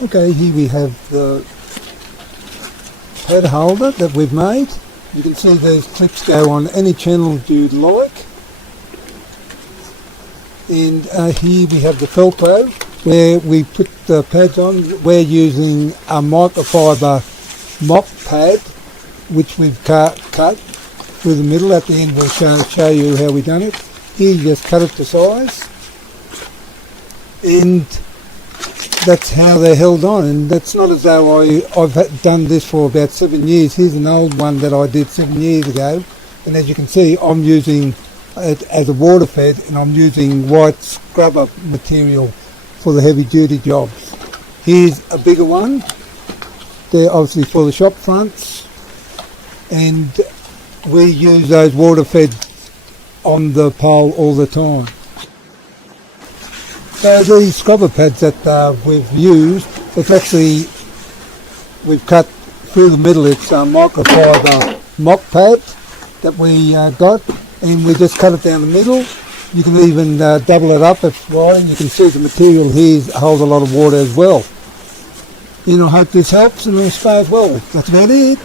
Okay, here we have the pad holder that we've made. You can see these clips go on any channel you'd like. And here we have the Velcro where we put the pads on. We're using a microfiber mop pad which we've cut through the middle. At the end we'll show you how we've done it. Here you just cut it to size, and that's how they're held on. And that's not as though I've done this for about 7 years. Here's an old one that I did 7 years ago, and as you can see I'm using it as a water fed, and I'm using white scrubber material for the heavy duty jobs. Here's a bigger one. They're obviously for the shop fronts, and we use those water fed on the pole all the time. So these scrubber pads that we've used, it's actually, we've cut through the middle. It's a microfiber mop pad that we got, and we just cut it down the middle. You can even double it up if you want. You can see the material here holds a lot of water as well. And I hope this helps, and as far as well, that's about it.